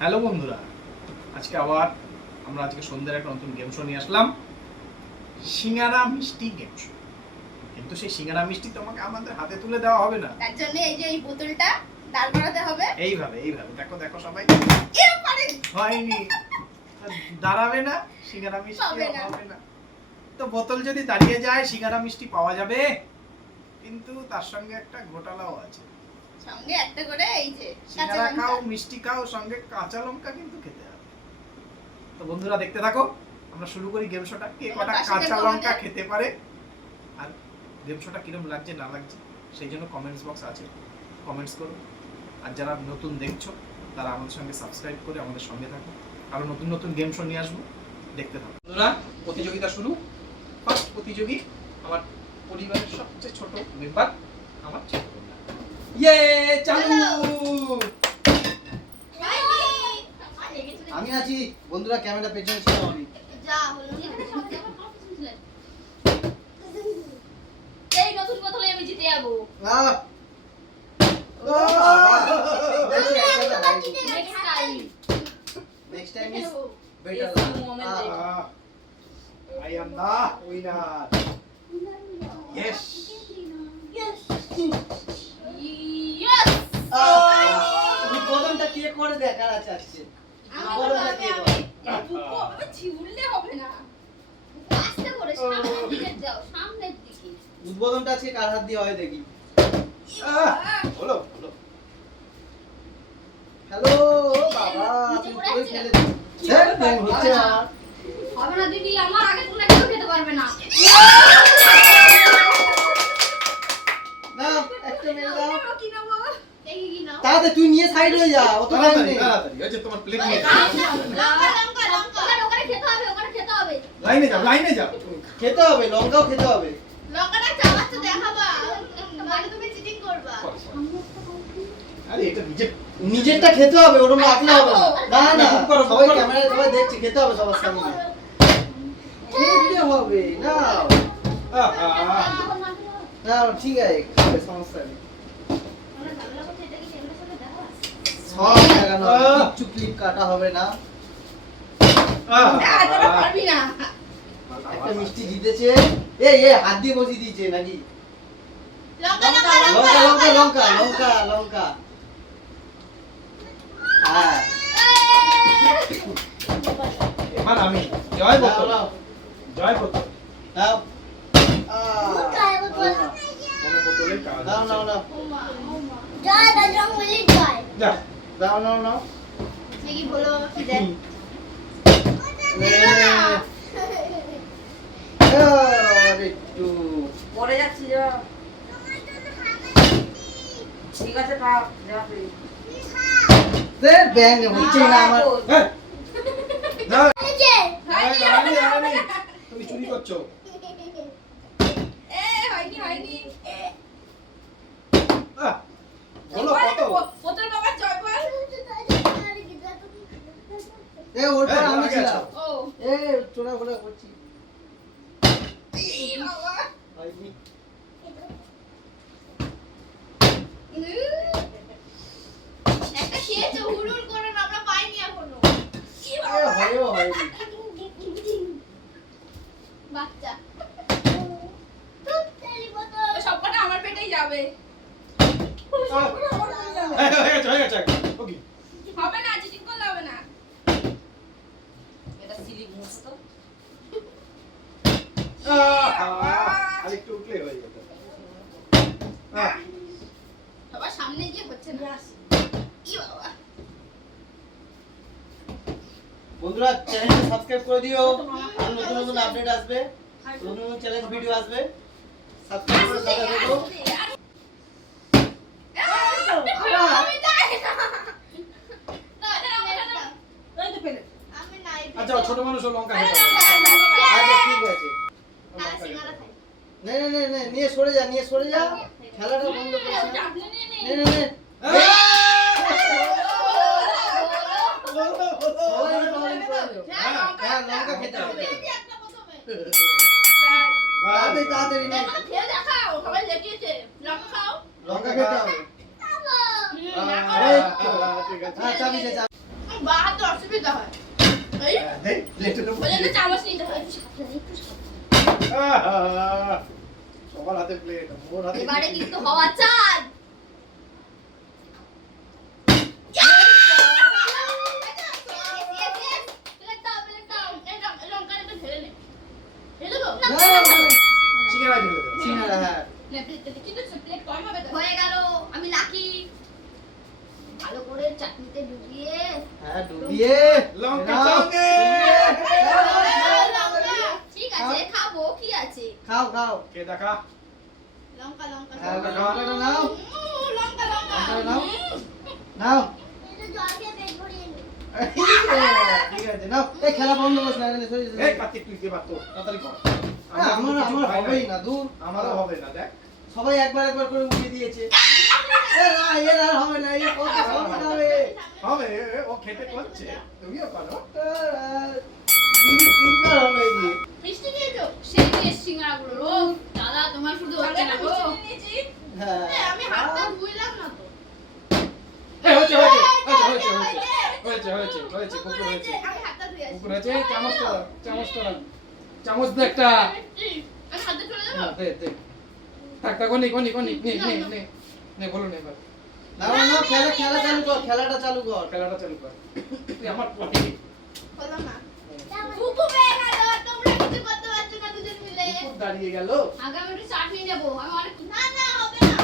Hello বন্ধুরা, আজকে আবার আমরা সন্ধ্যার একটা নতুন গেম শো নিয়ে আসলাম, সিঙ্গারা মিষ্টি গেম শো। কিন্তু সেই সিঙ্গারা মিষ্টি তোমাকে আমাদের হাতে তুলে দেওয়া হবে না, তার জন্য এই যে এই বোতলটা দাঁড় করাতে হবে। এইভাবে দেখো দেখো সবাই, হয়নি, দাঁড়াবে না, সিঙ্গারা মিষ্টি হবে না। তো বোতল যদি দাঁড়িয়ে যায় সিঙ্গারা মিষ্টি পাওয়া যাবে, কিন্তু তার সঙ্গে একটা ঘোটালাও আছে। সঙ্গে একটা করে এই যে সিঙ্গারা খাও, মিষ্টি খাও, সঙ্গে কাঁচা লঙ্কা কিন্তু খেতে হবে। তো বন্ধুরা দেখতে থাকো, আমরা শুরু করি গেম শোটা। কে কটা কাঁচা লঙ্কা খেতে পারে, আর গেম শোটা কিরকম লাগছে না লাগছে সেই জন্য কমেন্টস বক্স আছে, কমেন্টস করো। আর যারা নতুন দেখছো তারা আমাদের সঙ্গে সাবস্ক্রাইব করে আমাদের সঙ্গে থাকো, আরো নতুন নতুন গেম শো নিয়ে আসবো, দেখতে থাকো। বন্ধুরা প্রতিযোগিতা শুরু। ফার্স্ট প্রতিযোগী আমার পরিবারের সবচেয়ে ছোট মেম্বার, আমার ছোট বোন। ইয়ে চালু। আমি আছি বন্ধুরা, ক্যামেরা পেছনে ছিল আমি। যা হলো এই নতুন বোতলে আমি জিতে যাব। Next time is better. I am the winner. Yes. Yes. উদ্বোধনটা কে করে দেখার আছে আজকে? উদ্বোধনটা কে করে? বুকো ছিউড়লে হবে না। আস্তে করে সামনের দিকে যাও, সামনের দিকে। উদ্বোধনটা আজকে কার হাত দিয়ে হয় দেখি। বলো বলো। হ্যালো বাবা, তুমি কই খেলে দিই? স্যার টাইম হচ্ছে না। হবে না দিদি, আমার আগে তোমরা কেউ খেতে পারবে না। না, একটা মেরে দাও। কি নেবো? দেখি কি নাও। তাড়াতাড়ি তুই নিয়ে সাইড হয়ে যা, অত টাইম তাড়াতাড়ি নেই। তাড়াতাড়ি, ওই যে তোমার প্লেট নিয়ে লঙ্কা। ওখানে খেতে হবে, ওখানে খেতে হবে। লাইনে যাও, লাইনে যাও। খেতে হবে, লঙ্কাও খেতে হবে। লঙ্কাটা চাবাচ্ছ দেখাবা, মানে তুমি চিটিং করবা। আরে এটা নিজে নিজেরটা খেতে হবে, ওরকম রাখলে হবে না। না না, বুক করো, বুক সবাই করো। ক্যামেরায় সবাই দেখছে, খেতে হবে সবার সামনে। খেতে হবে না। না ঠিক আছে, খাবে, সমস্যা নেই। সব লাগানো হবে, কিচ্ছু ক্লিপ কাটা হবে না। পারবি না। একটা মিষ্টি জিতেছে। এই হাত দিয়ে বসিয়ে দিয়েছে নাকি? লঙ্কা লঙ্কা লঙ্কা লঙ্কা লঙ্কা লঙ্কা। হ্যাঁ এবার আমি জয় দাও, বোতল, দাও। জয় বোতল। দাও। কোনো বোতলে কাজ দাও হচ্ছে নাও না। নাও জয় বজরংবলী জয়। যা। দাও নাও নাও। দেখি বলো কি দেন। একটু পরে যাচ্ছি যা। ঠিক আছে থাক যা তুই। ব্যাং হচ্ছে না আমার। হ্যাঁ, না, যে রানী, রানী, তুমি চুরি করছো। হয়নি বলো কত? বোতল বাবা জয় বল। ওর পর এই, আমি আগে ছিলাম। আছো। ও চোরা ঘোরা করছি। এই বাবা। হয়নি। একটা খেয়েছো, হুড়ুড় করে না, আমরা পাইনি এখনো। কি হয়ও হয়নি। বাচ্চা ওই সবকটা আমার পেটেই যাবে। হয়ে গেছে। ওকে। হবে না, চিটিং করলে হবে না। এটা সিলিপ মুছ তো। আর একটু উঠলে হয়ে যেত। সবার সামনে গিয়ে হচ্ছে না। ই বাবা। বন্ধুরা চ্যানেলটা সাবস্ক্রাইব করে দিও, আর নতুন নতুন আপডেট আসবে, নতুন নতুন চ্যালেঞ্জ ভিডিও আসবে, সাবস্ক্রাইব করে সাথে থাকো। আচ্ছা, ছোট মানুষ লঙ্কা খেতে আচ্ছা ঠিক আছে। নে নে নে নে, নিয়ে সরে যা, নিয়ে সরে যা, খেলাটা বন্ধ করে নে নে নে। হ্যাঁ লঙ্কা খেতে হবে। তাড়াতাড়ি তাড়াতাড়ি নে, লঙ্কা খেতে হবে। ঠিক আছে। হ্যাঁ চাবি দে, চাবি। বা হাতে অসুবিধা হয় এই দে প্লেটের উপর ওই জন্য দিয়ে। চামচ নিতে হয় একটু সাবধানে। আহা, সবার হাতে প্লেট মোর হাতে এবারে কি? কিন্তু হওয়া চাই সিঙ্গারা ঢেলে দে। সিঙ্গারা, হ্যাঁ। হয়ে গেল আমি লাকি ভালো করে চাটনিতে ডুবিয়ে হ্যাঁ, ডুবিয়ে। লঙ্কা নাও, সঙ্গে। ডুবিয়ে। ঠিক আছে খাবো কি আছে খাও খাও। কে দেখা? লঙ্কা লঙ্কা হ্যাঁ, লঙ্কা লঙ্কাটা নাও। লঙ্কা লঙ্কা লঙ্কাটা নাও। নাও। ঠিক আছে, নাও। এই খেলা বন্ধ করছ না, এখানে সরে এই যা। কার্তিক তুই কে বাতো তাড়াতাড়ি কর। আমার কিছু আমার খাই হবেই নাই। না, দূর। আমারও হবে না দেখ। সবাই একবার একবার করে উঠিয়ে দিয়েছে। এ না, এর আর হবে না, এ কত সময় হবে। হবে ও খেতে করছে তুমিও করো। তিনবার হবে এই দিয়ে। মিষ্টি দিয়েছো সেই দিয়ে সিঙ্গারাগুলো ও দাদা তোমার শুধু হচ্ছে না গো হ্যাঁ। আমি হাতটা ধুইলাম না তো এই হয়েছে হয়েছে হয়েছে হয়েছে হয়েছে হয়েছে কুকুর হয়েছে আমি হাতটা ধুই আসি কুকুর হয়েছে চামচটা চামচটা চামচ দে একটা। আমি হাতে চলে যাবো দে দে থাক থাক কোনি কোনি কোনি নে নে নে নে বলো না এবার নাও নাও, খেলা খেলা চালু কর, খেলাটা চালু কর। খেলাটা চালু কর। তুই আমার পটি হলো না বুবু পেয়ে গেল তোমরা কিছু করতে পারছো না দুজন মিলে কুকুর দাঁড়িয়ে গেল। আগে আমি একটু চাটনি নেবো আমি অনেক না না হবে না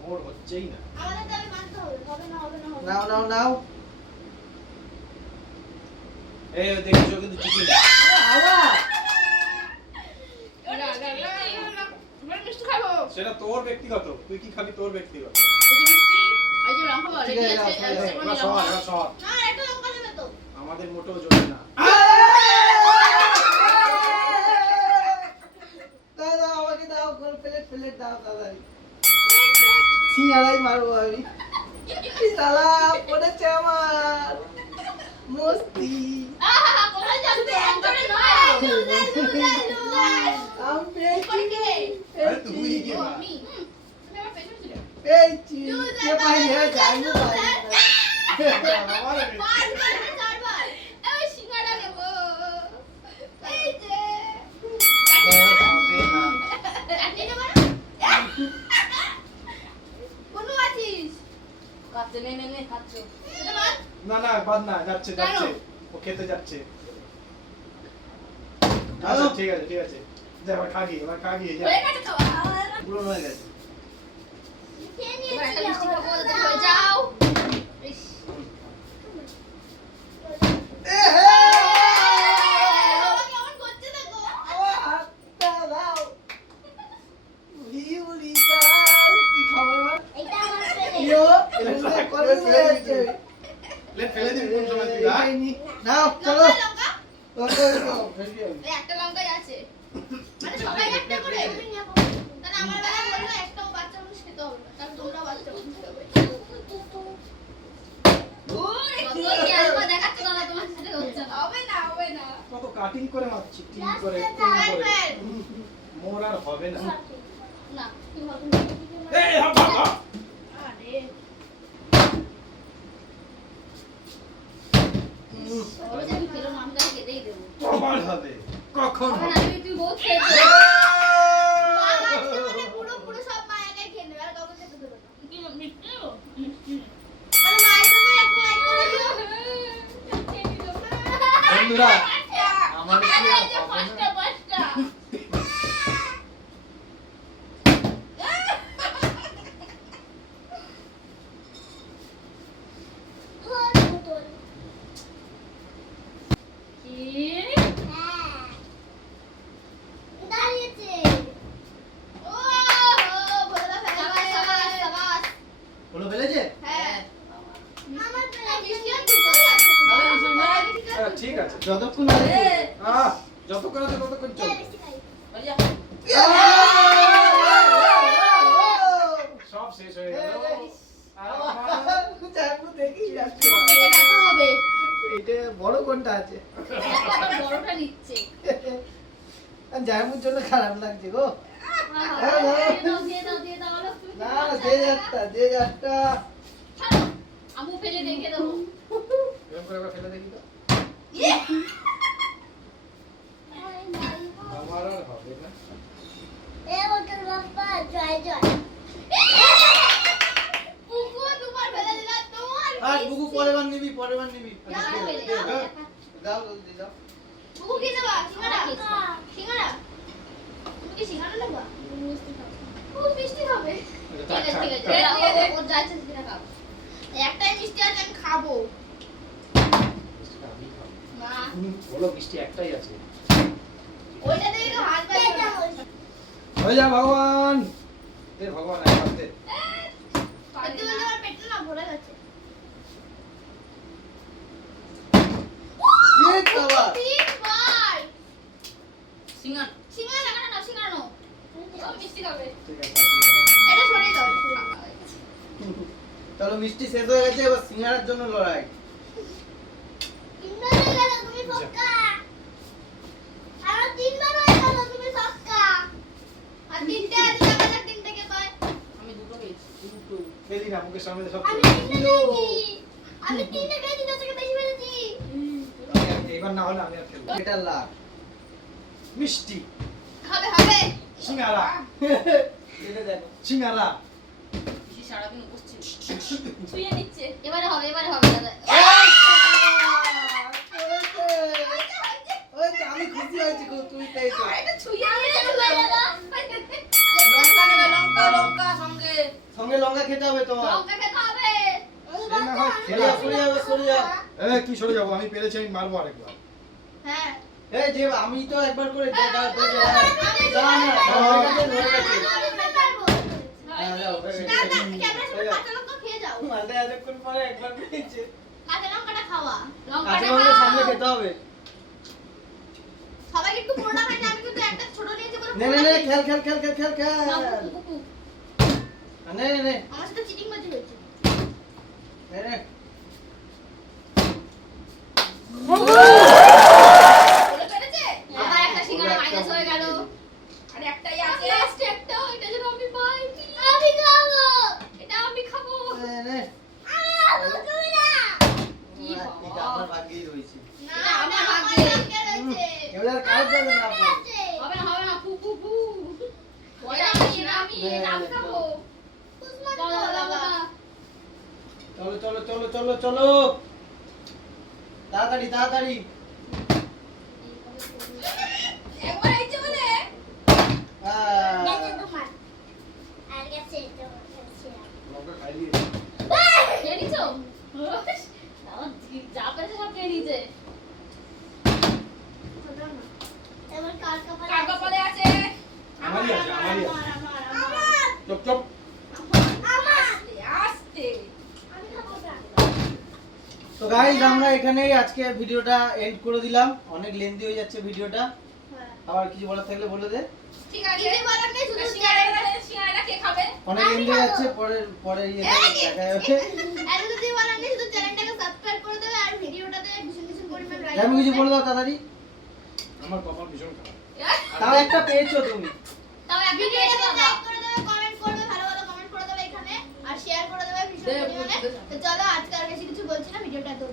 মোর হচ্ছেই না। আমাদের দাবি মানতে হবে হবে না হবে না হবে না নাও নাও নাও। এই দেখছো কিন্তু জিতি না। আবার মিষ্টি খাবো সেটা তোর ব্যক্তিগত তুই কি খাবি তোর ব্যক্তিগত। এই যে মিষ্টি এই যে লঙ্কা বলে ঠিক আছে, ঠিক আছে এবার সর এবার সর না একটা লঙ্কা দেবে তো আমাদের মোটেও জমে না। দাদা আমাকে দাও, গোল প্লেট প্লেট দাও দাদা। সিঙ্গারাই মারবো আমি। শালা পড়েছে আমার মস্তি। আহা কোথায় যাচ্ছে অন্তরে নয় আমি পেয়েছি, কোন কে আরে তুই কি বা আমি তুমি আমার পেছনে ছিলে পেয়েছি। কে পাইলে জানি পাই। আমার পাঁচ বার চারবার এই সিঙ্গাড়া নেব এই যে চাটনি নেব না কোন আছিস কাছে নে নে নে খাচ্ছ। এটা বাদ না না বাদ না যাচ্ছে কেন? যাচ্ছে ও খেতে যাচ্ছে। আচ্ছা ঠিক আছে ঠিক আছে যা এবার খা গিয়ে যা হয়ে গেছে খাওয়া পুরো হয়ে গেছে। খেয়ে নিয়েছি একটা মিষ্টি খাবো তাড়াতাড়ি হয়ে যাও ইস বাবা কেমন করছে দেখো আমার হাতটা দাও। উড়ি উড়ি যাই। কি খাবার আমার? এটা আমার পেলে ইয়ো, এগুলো করে দিয়েছে। প্লেট ফেলে দিবি কোন সময় তুই না? এই নি। নাও চলো। লঙ্কা লঙ্কা দাও, ফেলে দিও। এই একটা লঙ্কাই আছে মানে সবাই একটা করে তাহলে আমার বেলা বললো একটাও বাচ্চা মানুষ খেতে হবে না কারণ তোমরা বাচ্চা মানুষ খাবে দেখাচ্ছ দাদা তোমার সাথে হচ্ছে না হবে না হবে না কত কাটিং করে মারছি টিম করে কোন করে মোর আর হবে না। না কি হবে এই হাবা আরে উম, ওই যে আমি খেলো না আমি তাকে খেতেই দেবো কখন হবে কখন এখন হবে আমি তুই বহুত খেয়েছো মা আজকে মানে পুরো পুরো সব মা একাই খেয়ে নেবে আর কাউকে খেতে দেবে না কি মিষ্টি তাহলে মায়ের জন্য একটা লাইক করে দিও বন্ধুরা আমার কি আর হবে না? পাঁচটা পাঁচটা হলো ফেলেছে? ঠিক আছে যতক্ষণ আছে। যতক্ষণ আছে ততক্ষণ চলবে ওই যা। সব শেষ হয়ে গেল আর আমার চাকু দেখি যাচ্ছে। এইটা বড় কোনটা আছে? বড়টা নিচ্ছে জায়মুর জন্য খারাপ লাগছে গো। দিয়ে দাও দিয়ে দাও না না, যে যাত্রা যে যাত্রা। আমু ফেলে রেখে দেবো আর বুকু পরের বার নিবি দাও, দাও জলদি দাও বুবু কি নেবা? সিঙ্গারা? সিঙ্গারা? তুমি কি সিঙ্গারা নেবা? বুবু মিষ্টি খাবে। থাক, থাক, থাক। ওর যা ইচ্ছে সেটা খাও। একটাই মিষ্টি আছে আমি খাবো। মিষ্টিটা আমি খাবো। মা, বলো মিষ্টি একটাই আছে। ওইটা থেকে একটু হাত বাইর করো। হয়ে যা ভগবান। দে ভগবান একবার দে। সত্যি বলতে আমার পেটটা না ভরে গেছে। এই খাবার তিনবার। সিঙ্গার সিঙ্গারা না, না, সিঙ্গারা নাও। ও মিষ্টি খাবে। ঠিক আছে। এটা সরিয়ে দাও, সরিয়ে দাও। চলো মিষ্টি শেষ হয়ে গেছে এবার সিঙ্গারার জন্য লড়াই তিনবার হয়ে গেল, তুমি ছক্কা। আরো তিনবার হয়ে গেল, তুমি ছক্কা। আর তিনটে আছে, দেখা যাক তিনটে কে পায়। আমি দুটো খেয়েছি কিন্তু খেলি না মুখের সামনে সব আমি চলে তিনটে খেয়েছি। আমি তিনটে খেয়েছি, তার থেকে বেশি ফেলেছি। এবার না হলে আমি আর খেলবো না। এটা লাখ মিষ্টি হবে, হবে। সিঙ্গারা এটা দেখো সিঙ্গারা বেশি সারাদিন উপোস ছিল ছুঁয়ে নিচ্ছে। এবারে হবে, এবারে হবে দাদা। ওই তো আমি খুশি হয়েছি খুব তুই পেয়েছো এটা ছুঁয়ে নিচ্ছে, ছুঁয়ে দাদা। লঙ্কা নেবে লঙ্কা সঙ্গে সঙ্গে লঙ্কা খেতে হবে তোমার লঙ্কা খেতে হবে। সে না হয় খেলে সরিয়া কি সরে যাবো আমি পেরেছি আমি মারবো আরেকবার হ্যাঁ। এই যে আমি তো একবার করে আমি হয়ে গেছে হ্যাঁ যাও হয়ে না, গেছে না, ক্যামেরার সামনে কাঁচা লঙ্কা খেয়ে যাও। মালটা এতক্ষণ পরে একবার পেয়েছে কাঁচা লঙ্কাটা খাওয়া। কাঁচা লঙ্কাটা লঙ্কা সামনে খাও। খেতে হবে সবাই একটু পুরোটা খাই না, আমি কিন্তু একটা ছোট নিয়েছি বলে নে পুরোটা নে খেয়েছি। খেল না, কুকু, কুকু। নে আমার সাথে চিটিং বাজি হয়েছে। নে বলে পেরেছে? আবার একটা সিঙ্গারা মাইনাস হয়ে গেল। আরে একটাই আছে লাস্ট একটা, এটা যেন আমি পাই। আমি খাবো। এটা আমি খাবো। নে আমি খাবো, তুমি না। কি এটা আমার ভাগ্যেই রয়েছে না, এটা আমার এটা আমার ভাগ্যে। ভাগ্যে রয়েছে। এবার কাজ যাবে না আপু। হবে না, হবে না, ফু, ফু, ফু। এটা এটা আমি, এটা আমি খাবো। দাও, দাও, দাও। চলো তাড়াতাড়ি একবার আইছে বলে। আহ, লঙ্কা খাই দিয়ে খেয়ে নিছো? যা পেরেছে সব খেয়ে নিয়েছে। কার কপালে আছে আমারই আছে আমারই আছে চপ চপ আস্তে তো গাইস আমরা এখানেই আজকে ভিডিওটা এন্ড করে দিলাম অনেক লেন্দি হয়ে যাচ্ছে ভিডিওটা আবার কিছু বলার থাকলে বলে দে ঠিক আছে কিছু বলার নেই, শুধু সিঙ্গারাটা কে খাবে অনেক লেন্দি হয়ে যাচ্ছে পরে ইয়েতে দেখা যাবে আর কিছু বলার নেই, শুধু চ্যানেলটাকে সাবস্ক্রাইব করে দেবে আর ভিডিওটাতে ভীষণ ভীষণ পরিমাণ লাইক আমি কিছু বলে দাও তাড়াতাড়ি আমার কপাল ভীষণ খারাপ তাও একটা পেয়েছো তুমি তাও ভিডিওটাকে লাইক করে দেবে, কমেন্ট করবে, ভালো ভালো কমেন্ট করে দেবে এখানে আর শেয়ার করে দেবে ভীষণ পরিমাণে। তো চলো আজকে আর বেশি কিছু বলছি না, ভিডিওটা তো